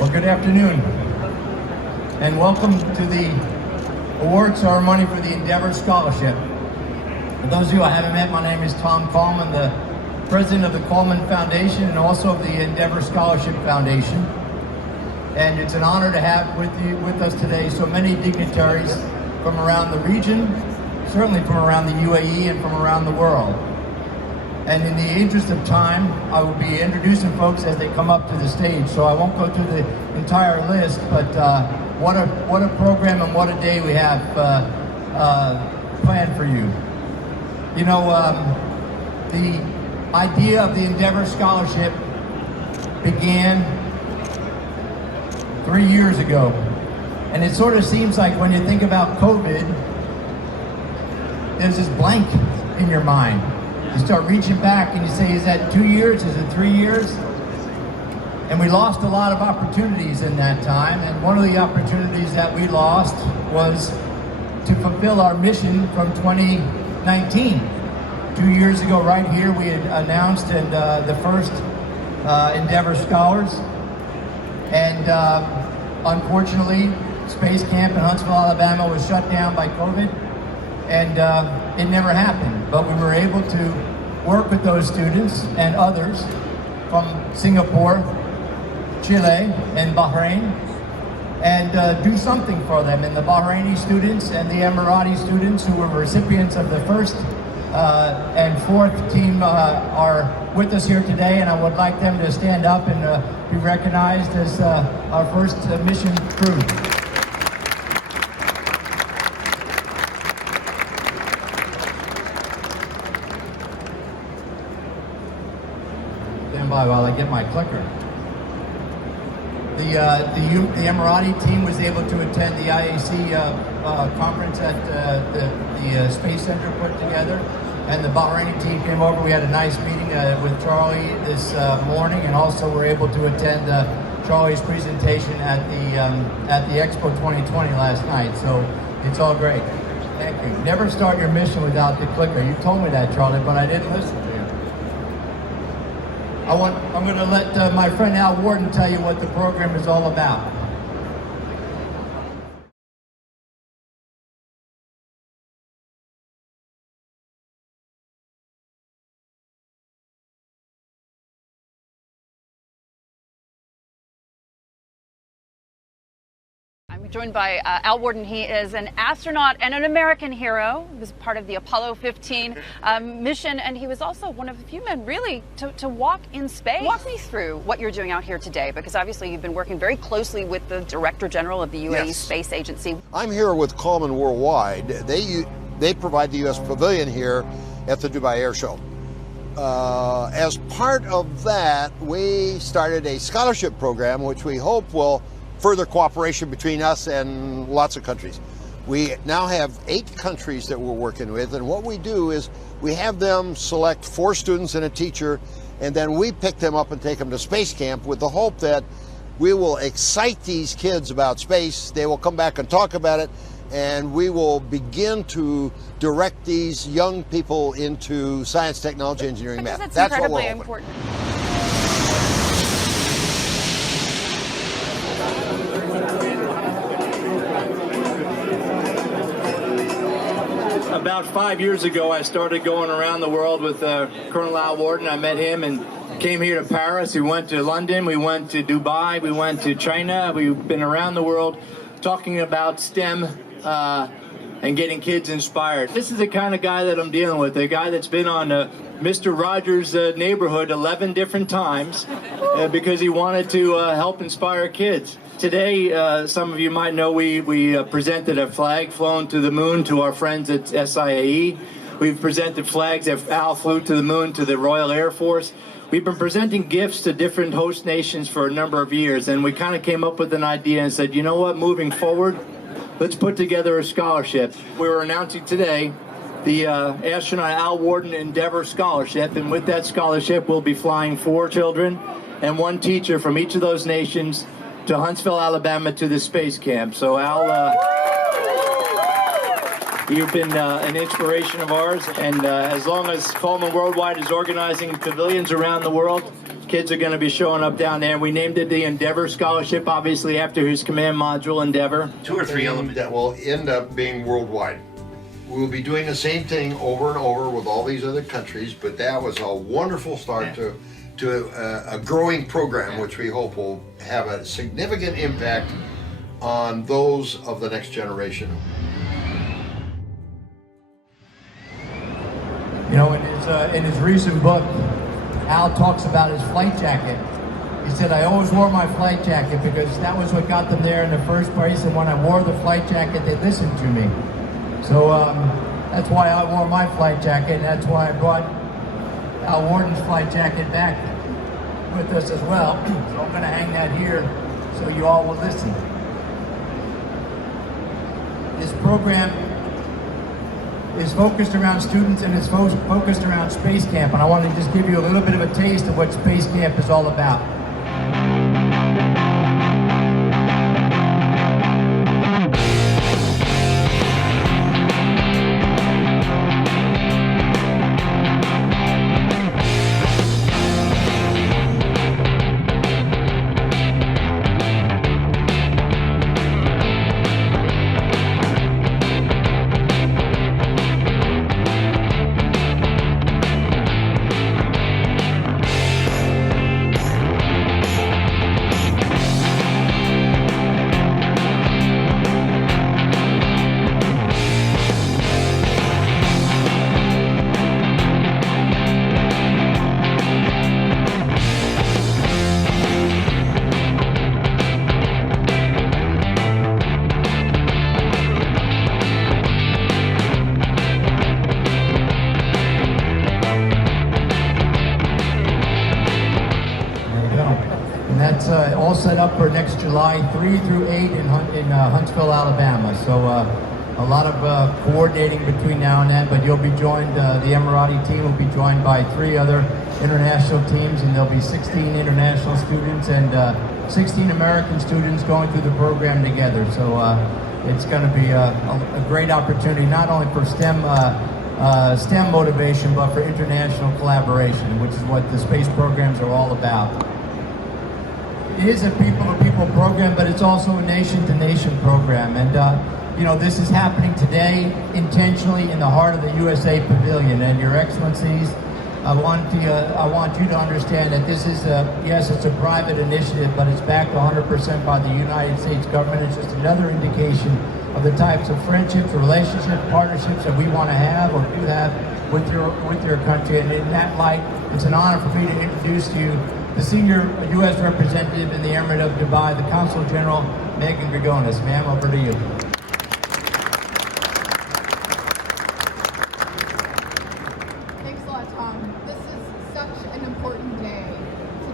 Well, good afternoon, and welcome to the award ceremony for the Endeavour Scholarship. For those of you I haven't met, my name is Tom Coleman, the president of the Coleman Foundation and also of the Endeavour Scholarship Foundation. And it's an honor to have with us today so many dignitaries from around the region, certainly from around the UAE and from around the world. And in the interest of time, I will be introducing folks as they come up to the stage, so I won't go through the entire list, but what a program and what a day we have planned for you. You know, the idea of the Endeavour Scholarship began 3 years ago, and it sort of seems like when you think about COVID, there's this blank in your mind. You start reaching back and you say, is that 2 years? Is it 3 years? And we lost a lot of opportunities in that time. And one of the opportunities that we lost was to fulfill our mission from 2019. 2 years ago, right here, we had announced the first Endeavour Scholars. And unfortunately, Space Camp in Huntsville, Alabama was shut down by COVID. And it never happened, but we were able to work with those students and others from Singapore, Chile, and Bahrain, and do something for them. And the Bahraini students and the Emirati students who were recipients of the first and fourth team are with us here today, and I would like them to stand up and be recognized as our first mission crew. While I get my clicker. The Emirati team was able to attend the IAC conference that the Space Center put together, and the Bahraini team came over. We had a nice meeting with Charlie this morning, and also were able to attend Charlie's presentation at the Expo 2020 last night. So it's all great. Thank you. Never start your mission without the clicker. You told me that, Charlie, but I didn't listen to you. I'm going to let my friend Al Worden tell you what the program is all about. I'm joined by Al Worden. He is an astronaut and an American hero. He was part of the Apollo 15 mission, and he was also one of the few men really to walk in space. Walk me through what you're doing out here today, because obviously you've been working very closely with the Director General of the UAE Space Agency. I'm here with Coleman Worldwide. They provide the U.S. pavilion here at the Dubai Air Show. As part of that, we started a scholarship program, which we hope will further cooperation between us and lots of countries. We now have 8 countries that we're working with, and what we do is we have them select 4 students and a teacher, and then we pick them up and take them to space camp with the hope that we will excite these kids about space. They will come back and talk about it, and we will begin to direct these young people into science, technology, engineering, math. That's incredibly important. About 5 years ago, I started going around the world with Colonel Al Worden. I met him and came here to Paris. We went to London, we went to Dubai, we went to China. We've been around the world talking about STEM and getting kids inspired. This is the kind of guy that I'm dealing with, a guy that's been on Mr. Rogers' Neighborhood 11 different times because he wanted to help inspire kids. Today, some of you might know we presented a flag flown to the moon to our friends at SIAE. We've presented flags that Al flew to the moon to the Royal Air Force. We've been presenting gifts to different host nations for a number of years, and we kind of came up with an idea and said, you know what, moving forward, let's put together a scholarship. We were announcing today the Astronaut Al Worden Endeavour Scholarship, and with that scholarship, we'll be flying 4 children and 1 teacher from each of those nations to Huntsville, Alabama, to the space camp. So Al, You've been an inspiration of ours, and as long as Coleman Worldwide is organizing pavilions around the world, kids are going to be showing up down there. We named it the Endeavour Scholarship, obviously after his command module, Endeavour. 2 or 3 elements that will end up being worldwide. We'll be doing the same thing over and over with all these other countries, but that was a wonderful start to a growing program, which we hope will have a significant impact on those of the next generation. You know, in his recent book, Al talks about his flight jacket. He said, I always wore my flight jacket because that was what got them there in the first place, and when I wore the flight jacket, they listened to me. So that's why I wore my flight jacket, and that's why I brought Al Worden's flight jacket back with us as well. So I'm going to hang that here so you all will listen. This program is focused around students and it's focused around Space Camp, and I want to just give you a little bit of a taste of what Space Camp is all about. All set up for next July 3 through 8 in Huntsville, Alabama. So a lot of coordinating between now and then, but you'll be joined, the Emirati team will be joined by 3 other international teams, and there'll be 16 international students and 16 American students going through the program together. So it's going to be a great opportunity, not only for STEM motivation, but for international collaboration, which is what the space programs are all about. It is a people-to-people program, but it's also a nation-to-nation program. And, you know, this is happening today intentionally in the heart of the USA Pavilion. And Your Excellencies, I want you to understand that this is, yes, it's a private initiative, but it's backed 100% by the United States government. It's just another indication of the types of friendships, relationships, partnerships that we want to have or do have with your country. And in that light, it's an honor for me to introduce to you the senior U.S. representative in the Emirate of Dubai, the Consul General, Megan Grigonis. Ma'am, over to you. Thanks a lot, Tom. This is such an important day.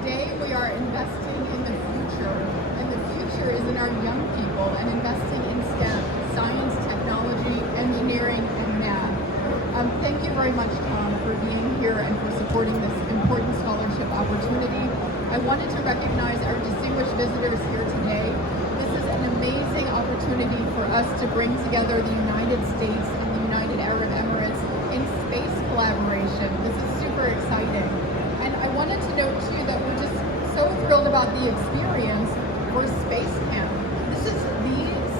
Today we are investing in the future, and the future is in our young people and investing in STEM, science, technology, engineering, and math. Thank you very much, Tom, for being here and for supporting this important scholarship opportunity. I wanted to recognize our distinguished visitors here today. This is an amazing opportunity for us to bring together the United States and the United Arab Emirates in space collaboration. This is super exciting. And I wanted to note too that we're just so thrilled about the experience for Space Camp. This is the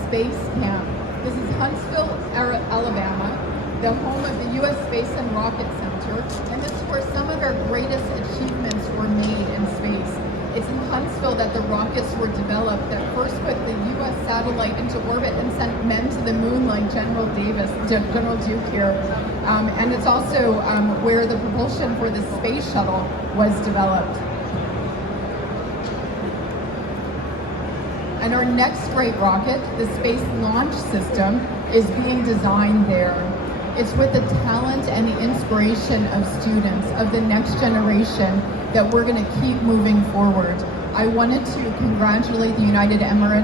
Space Camp. This is Huntsville, Alabama, the home of the U.S. Space and Rocket Center, and this is where some of our greatest achievements were made in space. It's in Huntsville that the rockets were developed that first put the U.S. satellite into orbit and sent men to the moon like General Duke here. And it's also where the propulsion for the space shuttle was developed. And our next great rocket, the Space Launch System, is being designed there. It's with the talent and the inspiration of students of the next generation that we're going to keep moving forward. I wanted to congratulate the United Arab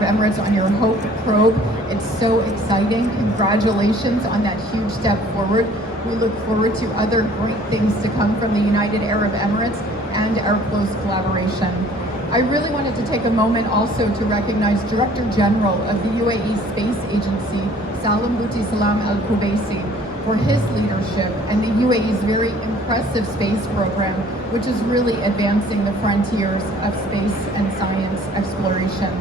Emirates on your HOPE probe. It's so exciting. Congratulations on that huge step forward. We look forward to other great things to come from the United Arab Emirates and our close collaboration. I really wanted to take a moment also to recognize Director General of the UAE Space Agency, Salam Bouti Salam Al Kubaisi for his leadership and the UAE's very impressive space program, which is really advancing the frontiers of space and science exploration.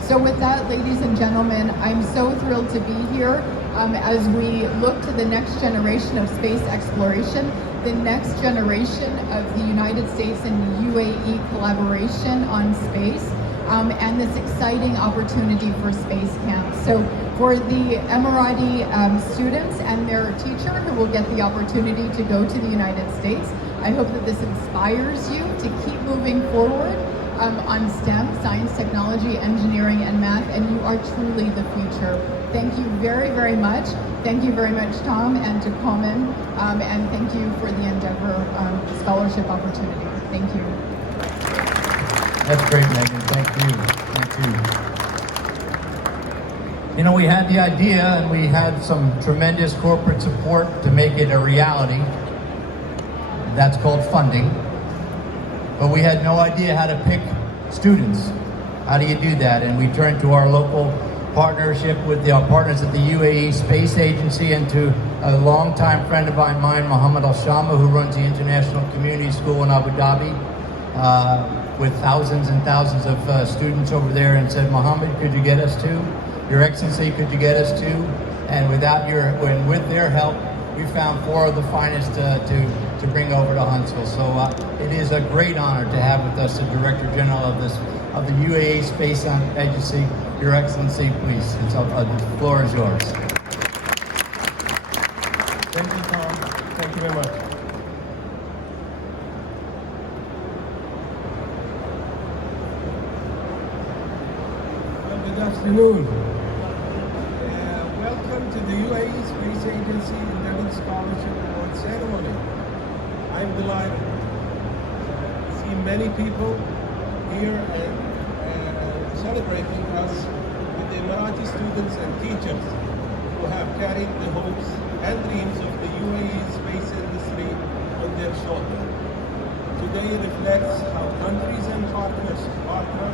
So with that, ladies and gentlemen, I'm so thrilled to be here as we look to the next generation of space exploration, the next generation of the United States and UAE collaboration on space, and this exciting opportunity for Space Camp. So for the Emirati students and their teacher who will get the opportunity to go to the United States, I hope that this inspires you to keep moving forward on STEM, science, technology, engineering, and math, and you are truly the future. Thank you very, very much. Thank you very much, Tom, and to Coleman, and thank you for the Endeavour scholarship opportunity. Thank you. That's great, Megan. Thank you. Thank you. You know, we had the idea and we had some tremendous corporate support to make it a reality. That's called funding. But we had no idea how to pick students. How do you do that? And we turned to our local partnership with our partners at the UAE Space Agency and to a longtime friend of mine, Mohammed Al-Shama, who runs the International Community School in Abu Dhabi, with thousands and thousands of students over there, and said, Mohammed, could you get us to? Your Excellency, could you get us to? And with their help, we found 4 of the finest to bring over to Huntsville. So it is a great honor to have with us the Director General of the UAE Space Agency. Your Excellency, please, the floor is yours. Thank you, Tom. Thank you very much. Well, good afternoon. Welcome to the UAE Space Agency Endeavour Scholarship Award Ceremony. I'm delighted to see many people here and celebrating us with the Emirati students and teachers who have carried the hopes and dreams of the UAE space industry on their shoulders. Today reflects how countries and partners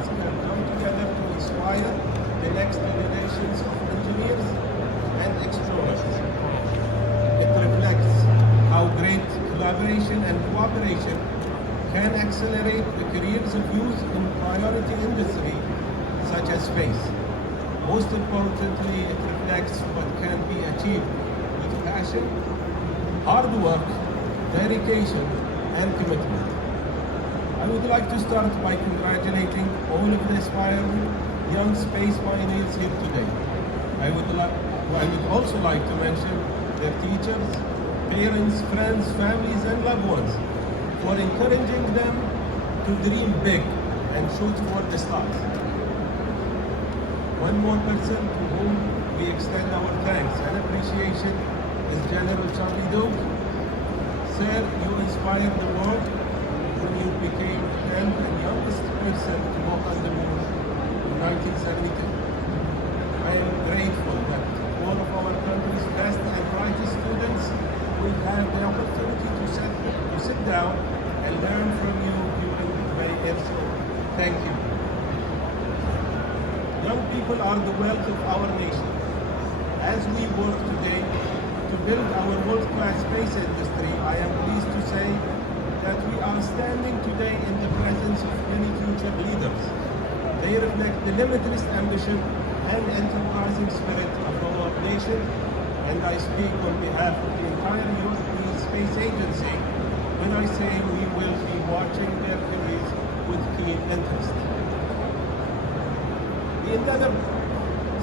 can come together to inspire the next generations of engineers and explorers. It reflects how great collaboration and cooperation can accelerate the careers of youth in priority industry such as space. Most importantly, it reflects what can be achieved with passion, hard work, dedication, and commitment. I would like to start by congratulating all of the aspiring young space pioneers here today. I would also like to mention their teachers, parents, friends, families, and loved ones for encouraging them to dream big and shoot for the stars. One more person to whom we extend our thanks and appreciation is General Charlie Duke. Sir, you inspired the world when you became the 10th and youngest person to walk on the moon in 1972. I am grateful that all of our country's best and brightest students will have the opportunity to sit down and learn from you during the May Air Show. Thank you. Young people are the wealth of our nation. As we work today to build our world-class space industry, I am pleased to say that we are standing today in the presence of many future leaders. They reflect the limitless ambition and enterprising spirit of our nation, and I speak on behalf of the entire European Space Agency when I say we will be watching their careers with keen interest. The Endeavour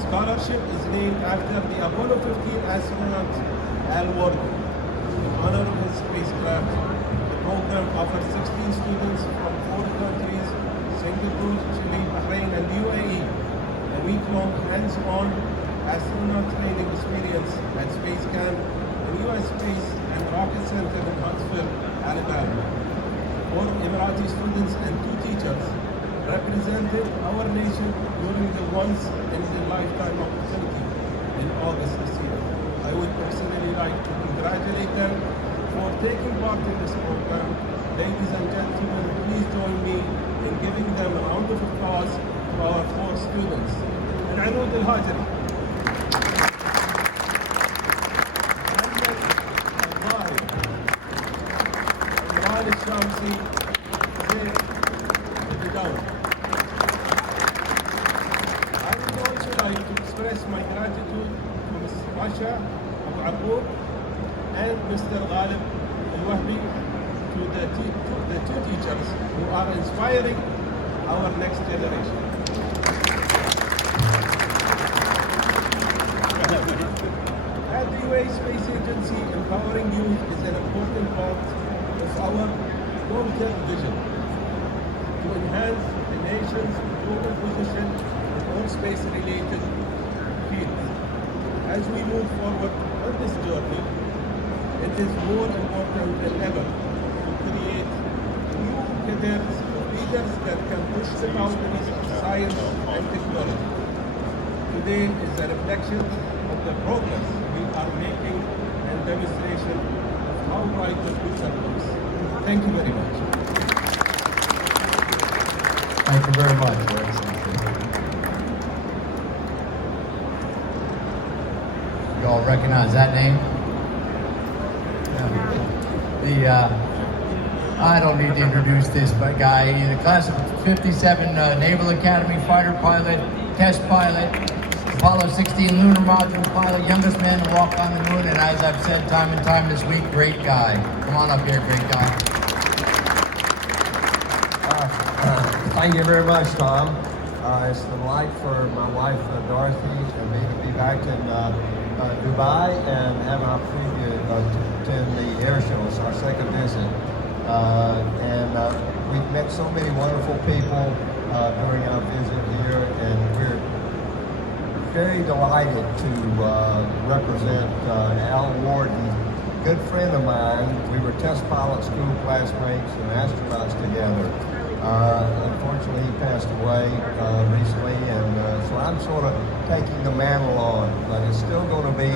Scholarship is named after the Apollo 15 astronaut Al Worden. In honor of his spacecraft, the program offers 16 students from 4 countries, Singapore, Chile, Bahrain, and the UAE, a week-long hands-on astronaut training experience at Space Camp, the U.S. Space and Rocket Center in Huntsville, Alabama. 4 Emirati students and 2 teachers represented our nation during the once-in-a-lifetime opportunity in August this year. I would personally like to congratulate them for taking part in this program. Ladies and gentlemen, please join me in giving them a round of applause for our 4 students. And Anud al-Hajri. Shamsi, down. I would also like to express my gratitude to Ms. Rasha Abu Abu and Mr. Ghalib Al-Wahbi, to the two teachers who are inspiring our next generation. At the UAE Space Agency, empowering youth is an important part of our long-term vision to enhance the nation's global position in all space-related fields. As we move forward on this journey, it is more important than ever to create new cadres of leaders that can push the boundaries of science and technology. Today is a reflection of the progress we are making and demonstration of how bright the future looks. Thank you very much. Thank you very much, Your Excellency. You all recognize that name? Yeah. I don't need to introduce this guy. He's a class of 57 Naval Academy fighter pilot, test pilot, Apollo 16 lunar module pilot, youngest man to walk on the moon, and as I've said time and time this week, great guy. Come on up here, great guy. Thank you very much, Tom. It's a delight for my wife, Dorothy, and me to be back in Dubai and have an opportunity to attend the air show. It's our second visit. We've met so many wonderful people during our visit here, and we're very delighted to represent Al Worden, good friend of mine. We were test pilot school classmates and astronauts together. Unfortunately, he passed away recently, and so I'm sort of taking the mantle on, but it's still going to be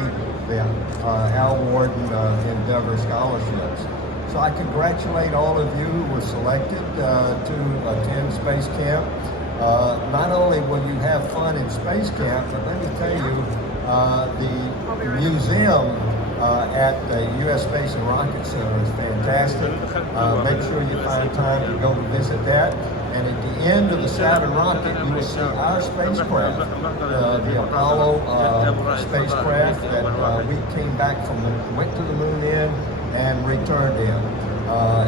the Al Worden Endeavour scholarships. So I congratulate all of you who were selected to attend Space Camp. Not only will you have fun in Space Camp, but let me tell you, the museum at the U.S. Space and Rocket Center is fantastic. Make sure you find time to go visit that. And at the end of the Saturn rocket, you will see our spacecraft, the Apollo spacecraft that we came back from, went to the moon in and returned in.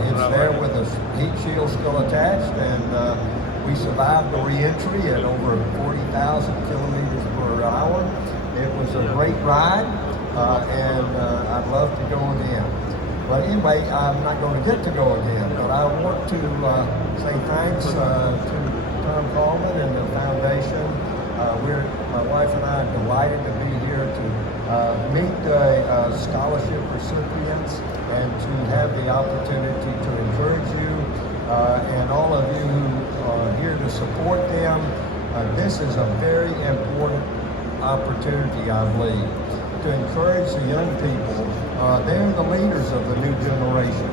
It's there with a heat shield still attached, and we survived the re-entry at over 40,000 kilometers per hour. It was a great ride, and I'd love to go again. But anyway, I'm not going to get to go again, but I want to say thanks to Tom Coleman and the foundation. My wife and I are delighted to be here to meet the scholarship recipients and to have the opportunity to encourage you and all of you who are here to support them. This is a very important opportunity, I believe, to encourage the young people. They're the leaders of the new generation,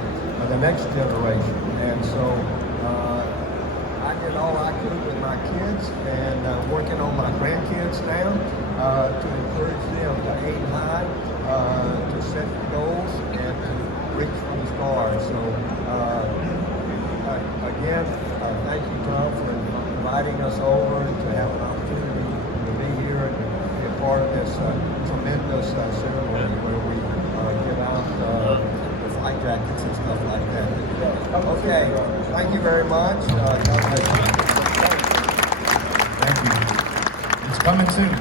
the next generation. And so I did all I could with my kids and working on my grandkids now to encourage them to aim high, to set goals, and to reach for the stars. So again, thank you, Tom, for inviting us over to have an opportunity to be here and be a part of this tremendous ceremony where we give out the flight jackets and stuff like that. Okay, thank you very much. Thank you. It's coming soon.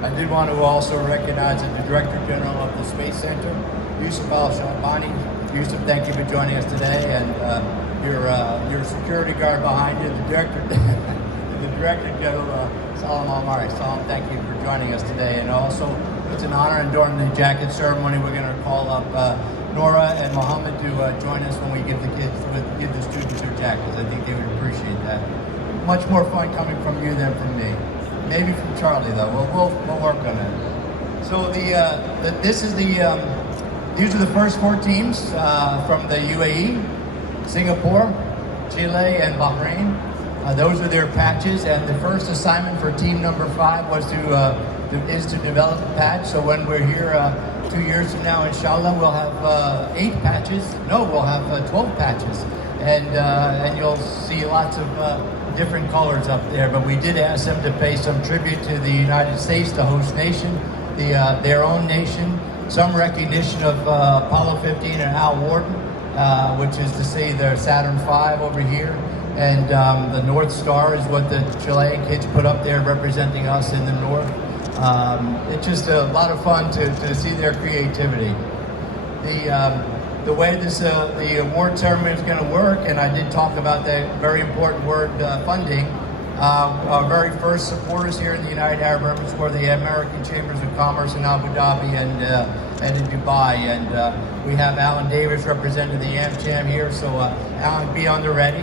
I did want to also recognize the Director General of the Space Center, Yusuf Al-Shabani. Yusuf, thank you for joining us today, and your security guard behind you, the Director General, Salam Al-Mari. Salam, thank you for joining us today, and also it's an honor, and during the jacket ceremony, we're going to call up Nora and Mohammed to join us when we give the students their jackets. I think they would appreciate that. Much more fun coming from you than from me. Maybe from Charlie though. We'll work on it. So these are the first 4 teams from the UAE, Singapore, Chile, and Bahrain. Those are their patches, and the first assignment for team number 5 was to develop a patch. So when we're here 2 years from now, inshallah, we'll have 8 patches. No, we'll have 12 patches. And you'll see lots of different colors up there. But we did ask them to pay some tribute to the United States, the host nation, their own nation, some recognition of Apollo 15 and Al Worden, which is to say the Saturn V over here. And the North Star is what the Chilean kids put up there representing us in the north. It's just a lot of fun to see their creativity. The way the award ceremony is going to work, and I did talk about that very important word, funding. Our very first supporters here in the United Arab Emirates were the American Chambers of Commerce in Abu Dhabi and in Dubai. And we have Alan Davis representing the AmCham here, so Alan, be on the ready.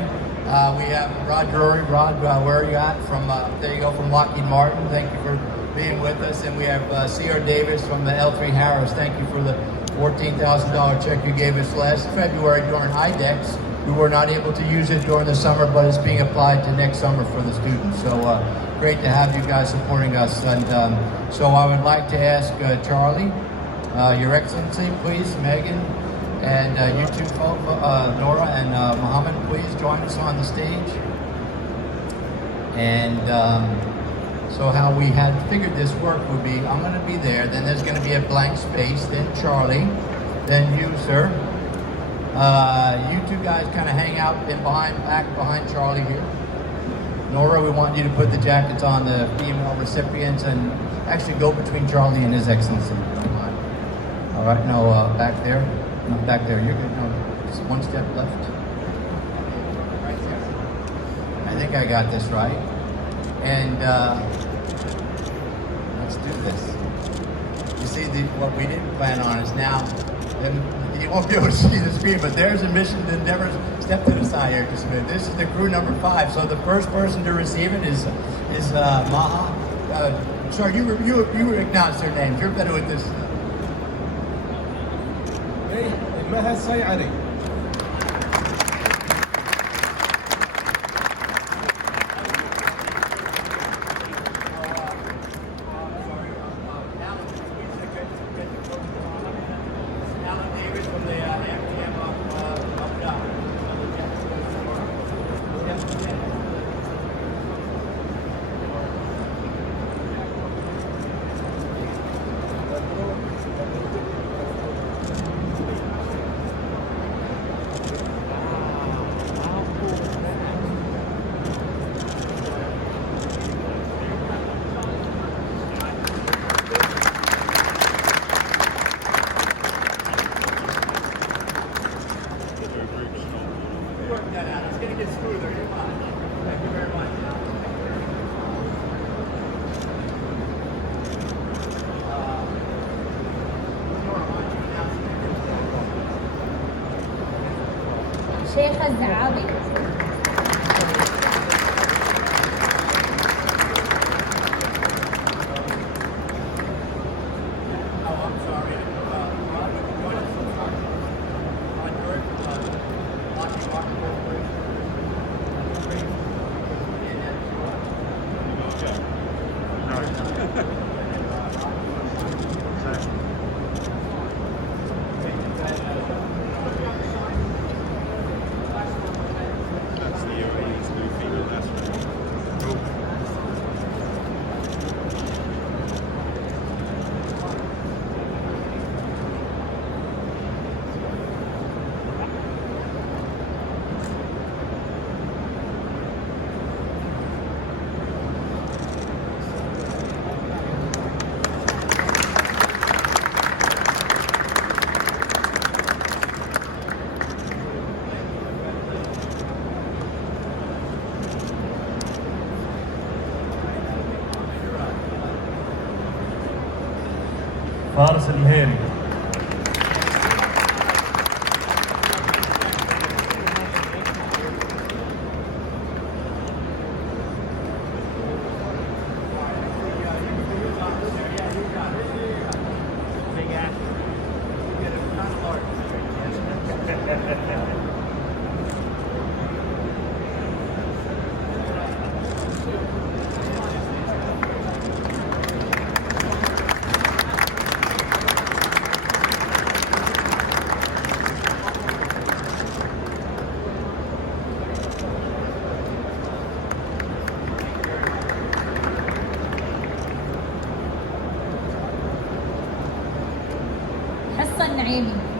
We have Rod Drury. Rod, where are you at? From there you go, from Lockheed Martin. Thank you for being with us. And we have C.R. Davis from the L3 Harris. Thank you for the $14,000 check you gave us last February during IDEX. We were not able to use it during the summer, but it's being applied to next summer for the students. So great to have you guys supporting us. And so I would like to ask Charlie, Your Excellency, please, Megan, and you two, Nora and Mohammed, please join us on the stage. And so how we had figured this work would be, I'm going to be there, then there's going to be a blank space, then Charlie, then you, sir. You two guys kind of hang out back behind Charlie here. Nora, we want you to put the jackets on the female recipients and actually go between Charlie and His Excellency. All right, no, back there. No, back there. You're good. No, just one step left. Right there. I think I got this right. And let's do this. You see, what we didn't plan on is now, then you won't be able to see the screen, but there's a mission to Endeavour. Step to the side here, just a minute. This is the crew number 5. So the first person to receive it is Maha. Sorry, you acknowledge their names. You're better with this. Maha Sayari. شيخ الزعابي. فارس الهيري. الصنعاني.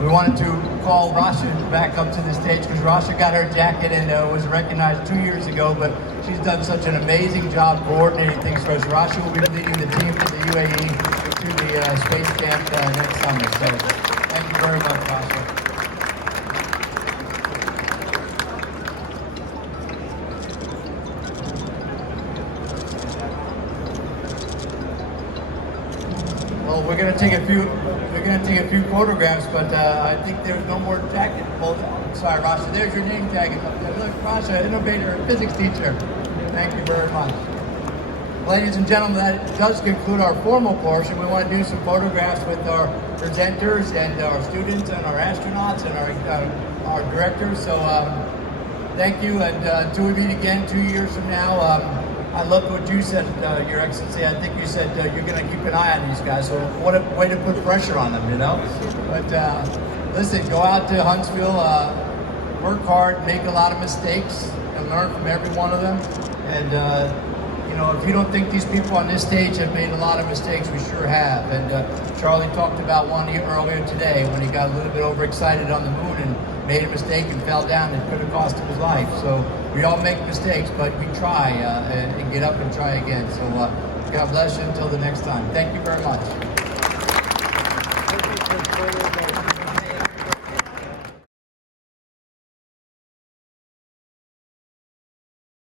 We wanted to call Rasha back up to the stage because Rasha got her jacket and was recognized 2 years ago, but she's done such an amazing job coordinating things for us. Rasha will be leading the team to the UAE to the space camp next summer. So thank you very much, Rasha. Well, we're gonna take a few photographs, but I think there's no more jacket. Well, sorry, Rasha. There's your name tag. Look, Rasha, innovator, physics teacher. Thank you very much. Ladies and gentlemen, that does conclude our formal portion. We want to do some photographs with our presenters and our students and our astronauts and our directors. So thank you, and until we meet again 2 years from now. I love what you said, Your Excellency. I think you said you're going to keep an eye on these guys. So what a way to put pressure on them, you know? But listen, go out to Huntsville, work hard, make a lot of mistakes, and learn from every one of them. And you know, if you don't think these people on this stage have made a lot of mistakes, we sure have. And Charlie talked about one earlier today when he got a little bit overexcited on the moon and made a mistake and fell down. It could have cost him his life. So we all make mistakes, but we try and get up and try again. So God bless you until the next time. Thank you very much.